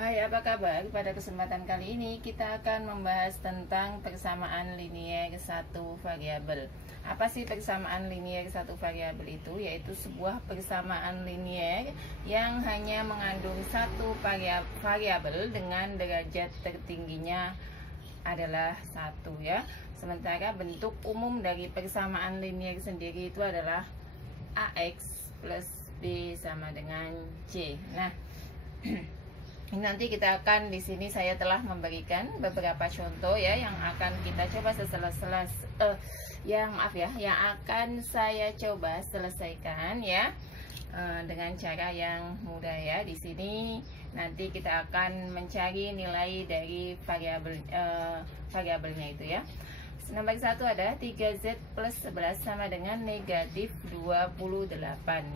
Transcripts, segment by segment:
Hai, apa kabar? Pada kesempatan kali ini kita akan membahas tentang persamaan linier satu variabel. Apa sih persamaan linier satu variabel itu? Yaitu sebuah persamaan linier yang hanya mengandung satu variabel dengan derajat tertingginya adalah 1 ya. Sementara bentuk umum dari persamaan linier sendiri itu adalah AX plus B sama dengan C. Nah, ini nanti kita akan di sini saya telah memberikan beberapa contoh ya yang akan kita coba yang akan saya coba selesaikan ya dengan cara yang mudah ya. Di sini nanti kita akan mencari nilai dari variabelnya itu ya. Nomor 1 ada 3Z plus 11 sama dengan negatif 28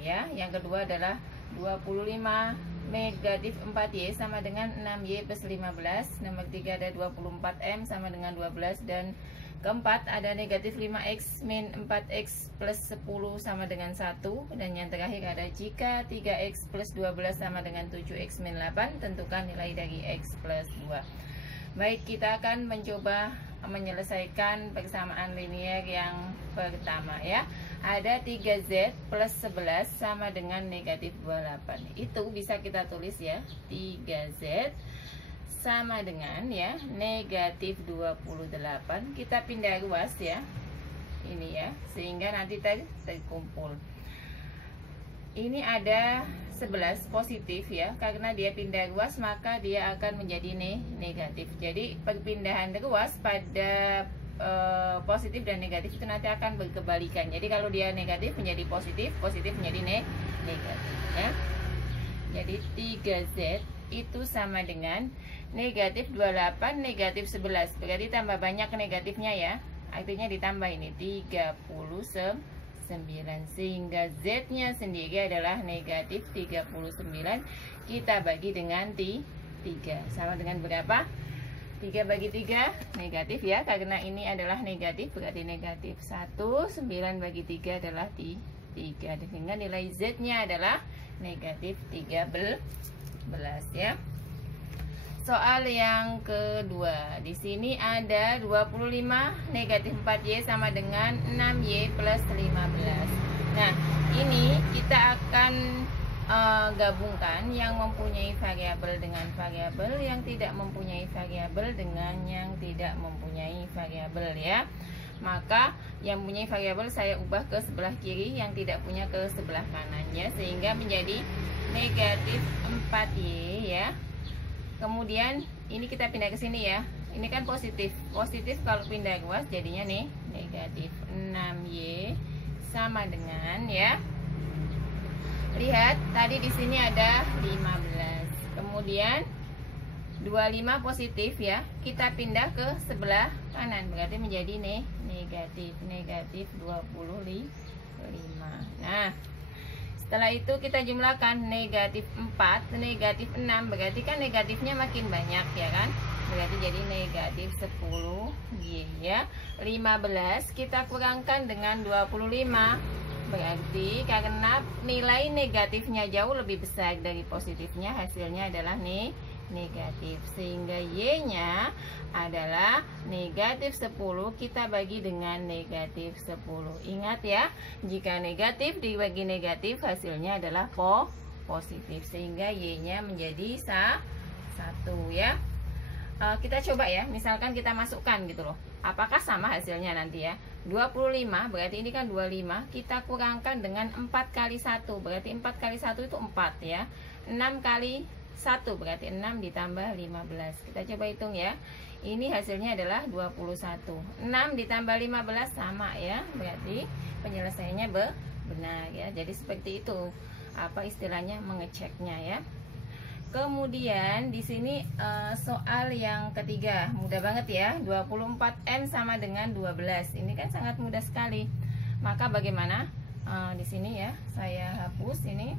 ya. Yang kedua adalah 25 negatif 4Y sama dengan 6Y plus 15. Nomor 3 ada 24M sama dengan 12. Dan keempat ada negatif 5X min 4X plus 10 sama dengan 1. Dan yang terakhir ada jika 3X plus 12 sama dengan 7X min 8, tentukan nilai dari X plus 2. Baik, kita akan mencoba menyelesaikan persamaan linier yang pertama ya. Ada 3Z plus 11 sama dengan negatif 28. Itu bisa kita tulis ya, 3Z sama dengan ya negatif 28. Kita pindah ruas ya, ini ya, sehingga nanti terkumpul. Ini ada 11 positif ya, karena dia pindah ruas maka dia akan menjadi negatif. Jadi perpindahan ruas pada positif dan negatif itu nanti akan berkebalikan. Jadi kalau dia negatif menjadi positif, positif menjadi negatif ya. Jadi 3Z itu sama dengan negatif 28 negatif 11. Berarti tambah banyak negatifnya ya. Artinya ditambah ini 39, sehingga Z-nya sendiri adalah negatif 39. Kita bagi dengan 3. Sama dengan berapa? 3 bagi 3 negatif ya, karena ini adalah negatif, berarti negatif 1. 9 bagi 3 adalah 3. Sehingga nilai Z-nya adalah negatif 13 ya. Soal yang kedua, di sini ada 25 negatif 4Y sama dengan 6Y plus 15. Nah, ini kita akan gabungkan yang mempunyai variabel dengan variabel, yang tidak mempunyai variabel dengan yang tidak mempunyai variabel ya. Maka yang mempunyai variabel saya ubah ke sebelah kiri, yang tidak punya ke sebelah kanan ya, sehingga menjadi negatif 4Y ya. Kemudian ini kita pindah ke sini ya. Ini kan positif. Positif kalau pindah ruas jadinya negatif 6Y sama dengan ya. Lihat, tadi di sini ada 15. Kemudian 25 positif ya. Kita pindah ke sebelah kanan, berarti menjadi negatif 25. Nah, setelah itu kita jumlahkan negatif 4, negatif 6, berarti kan negatifnya makin banyak ya kan. Berarti jadi negatif 10Y ya. 15 kita kurangkan dengan 25. Berarti karena nilai negatifnya jauh lebih besar dari positifnya, hasilnya adalah negatif. Sehingga Y-nya adalah negatif 10, kita bagi dengan negatif 10. Ingat ya, jika negatif dibagi negatif hasilnya adalah positif. Sehingga Y-nya menjadi 1 ya. Kita coba ya, misalkan kita masukkan gitu loh. Apakah sama hasilnya nanti ya? 25 berarti ini kan 25, kita kurangkan dengan 4 kali 1, berarti 4 kali 1 itu 4 ya. 6 kali 1 berarti 6 ditambah 15. Kita coba hitung ya. Ini hasilnya adalah 21. 6 ditambah 15 sama ya, berarti penyelesaiannya benar ya. Jadi seperti itu apa istilahnya, mengeceknya ya. Kemudian di sini soal yang ketiga, mudah banget ya. 24M sama dengan 12. Ini kan sangat mudah sekali. Maka bagaimana? Di sini ya, saya hapus ini.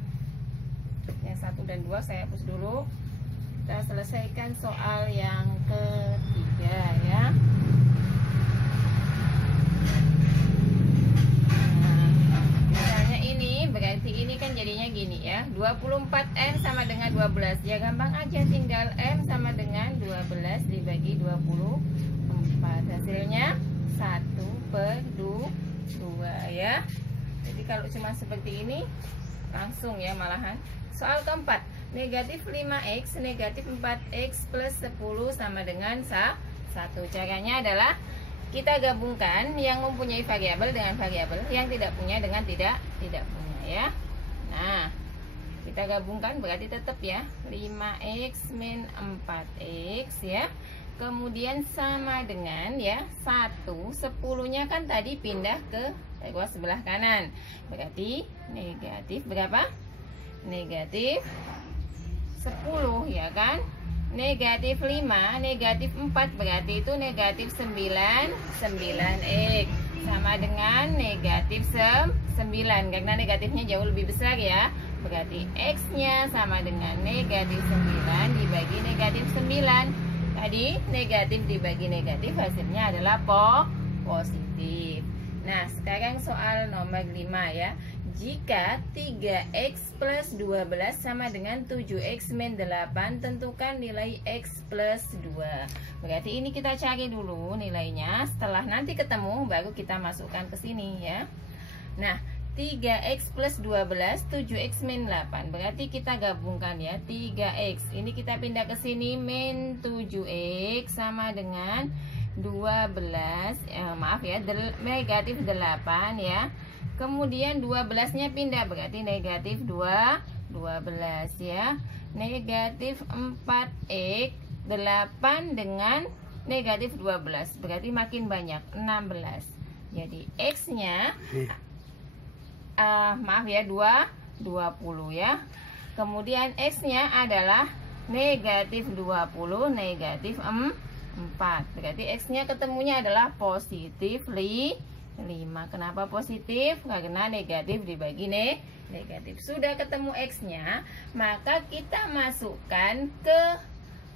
Yang 1 dan 2 saya hapus dulu. Kita selesaikan soal yang ketiga ya. Nah, misalnya ini berarti berarti ini kan jadinya gini ya. 24M sama dengan 12. Ya gampang aja, tinggal M sama dengan 12 dibagi 24. Hasilnya 1/2 ya. Jadi kalau cuma seperti ini langsung ya malahan. Soal keempat, negatif 5x negatif 4x plus 10 sama dengan 1. Caranya adalah kita gabungkan yang mempunyai variabel dengan variabel, yang tidak punya dengan tidak punya ya. Nah, kita gabungkan berarti tetap ya 5x min 4x ya. Kemudian sama dengan ya 1, 10-nya kan tadi pindah ke ruas sebelah kanan. Berarti negatif berapa? Negatif 10 ya kan. Negatif 5, negatif 4 berarti itu negatif 9x sama dengan negatif 9 karena negatifnya jauh lebih besar ya. Berarti x-nya sama dengan negatif 9 dibagi negatif 9. Tadi negatif dibagi negatif hasilnya adalah positif. Nah, sekarang soal nomor 5 ya. Jika 3x plus 12 sama dengan 7x min 8, tentukan nilai x plus 2. Berarti ini kita cari dulu nilainya. Setelah nanti ketemu baru kita masukkan ke sini ya. Nah, 3x plus 12, 7x min 8. Berarti kita gabungkan ya, 3x. Ini kita pindah ke sini, min 7x sama dengan 12. Maaf ya, negatif 8 ya. Kemudian 12-nya pindah, berarti negatif 12 ya. Negatif 4x, 8 dengan negatif 12. Berarti makin banyak, 16. Jadi x-nya maaf ya 20 ya. Kemudian x-nya adalah negatif 20 negatif 4. Berarti x-nya ketemunya adalah positif 5. Kenapa positif? Karena negatif dibagi negatif. Sudah ketemu x-nya, maka kita masukkan ke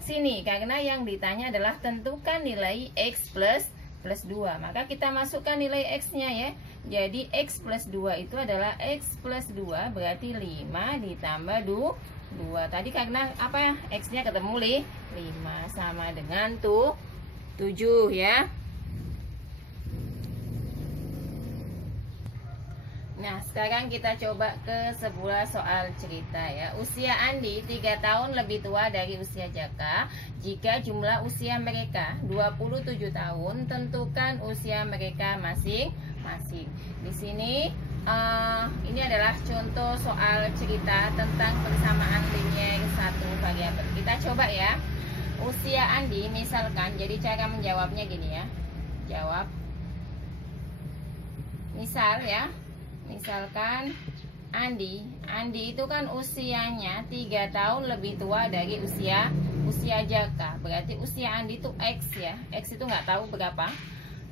sini karena yang ditanya adalah tentukan nilai x plus 2. Maka kita masukkan nilai x-nya ya. Jadi x plus 2 itu adalah x plus 2 berarti 5 ditambah 2. Tadi karena apa ya? X-nya ketemu 5 sama dengan 7 ya. Nah, sekarang kita coba ke sebuah soal cerita ya. Usia Andi 3 tahun lebih tua dari usia Jaka. Jika jumlah usia mereka 27 tahun, tentukan usia mereka masing-masing. Di sini ini adalah contoh soal cerita tentang persamaan linier satu variabel. Kita coba ya. Usia Andi misalkan, jadi cara menjawabnya gini ya. Jawab. Misal ya. Misalkan Andi itu kan usianya 3 tahun lebih tua dari usia Jaka. Berarti usia Andi itu X ya. X itu nggak tahu berapa.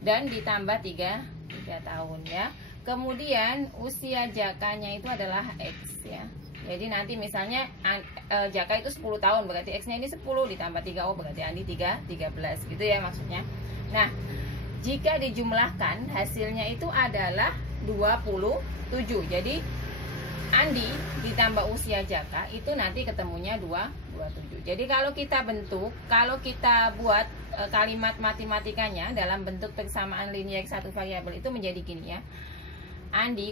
Dan ditambah 3 tahun ya. Kemudian usia Jakanya itu adalah X ya. Jadi nanti misalnya Jaka itu 10 tahun, berarti X-nya ini 10 ditambah 3, berarti Andi 13 gitu ya maksudnya. Nah, jika dijumlahkan hasilnya itu adalah 27. Jadi Andi ditambah usia Jaka itu nanti ketemunya 27. Jadi kalau kita buat kalimat matematikanya dalam bentuk persamaan linier satu variabel itu menjadi gini ya.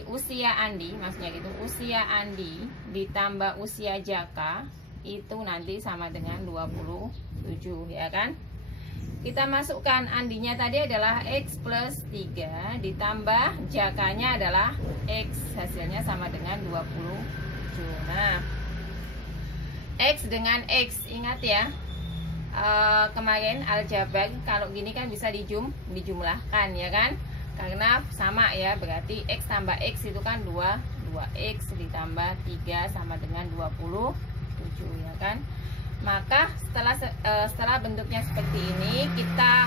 Usia Andi maksudnya gitu. Usia Andi ditambah usia Jaka itu nanti sama dengan 27 ya kan? Kita masukkan Andinya tadi adalah X plus 3 ditambah Jakanya adalah X, hasilnya sama dengan 27. Nah, X dengan X, ingat ya, kemarin aljabar kalau gini kan bisa dijumlahkan ya kan, karena sama ya, berarti X tambah X itu kan 2X ditambah 3 sama dengan 27 ya kan. Maka setelah bentuknya seperti ini, kita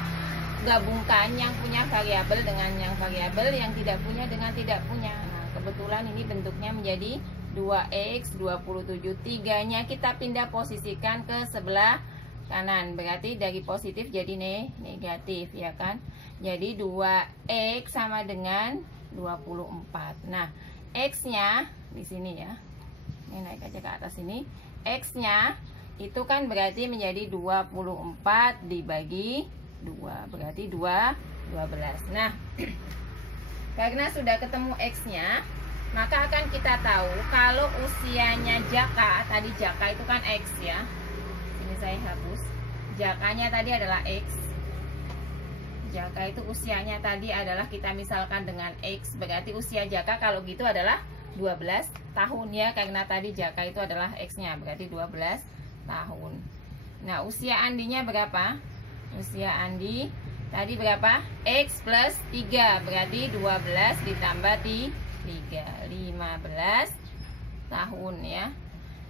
gabungkan yang punya variabel dengan yang variabel, yang tidak punya dengan tidak punya. Nah, kebetulan ini bentuknya menjadi 2x 27. 3-nya kita pindah posisikan ke sebelah kanan. Berarti dari positif jadi negatif ya kan. Jadi 2x sama dengan 24. Nah, X-nya di sini ya. Ini naik aja ke atas ini. X-nya itu kan berarti menjadi 24 dibagi 2, berarti 12. Nah, karena sudah ketemu X-nya, maka akan kita tahu kalau usianya Jaka, tadi Jaka itu kan X ya. Ini saya hapus. Jakanya tadi adalah X. Jaka itu usianya tadi adalah, kita misalkan dengan X, berarti usia Jaka kalau gitu adalah 12 tahun ya, karena tadi Jaka itu adalah X-nya, berarti 12 tahun. Nah, usia Andinya berapa? Usia Andi tadi berapa? X plus 3, berarti 12 ditambah 3, 15 tahun ya.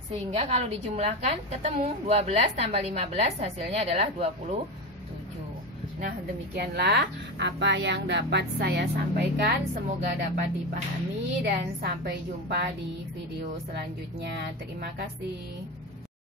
Sehingga kalau dijumlahkan ketemu 12 tambah 15 hasilnya adalah 27. Nah, demikianlah apa yang dapat saya sampaikan. Semoga dapat dipahami dan sampai jumpa di video selanjutnya. Terima kasih.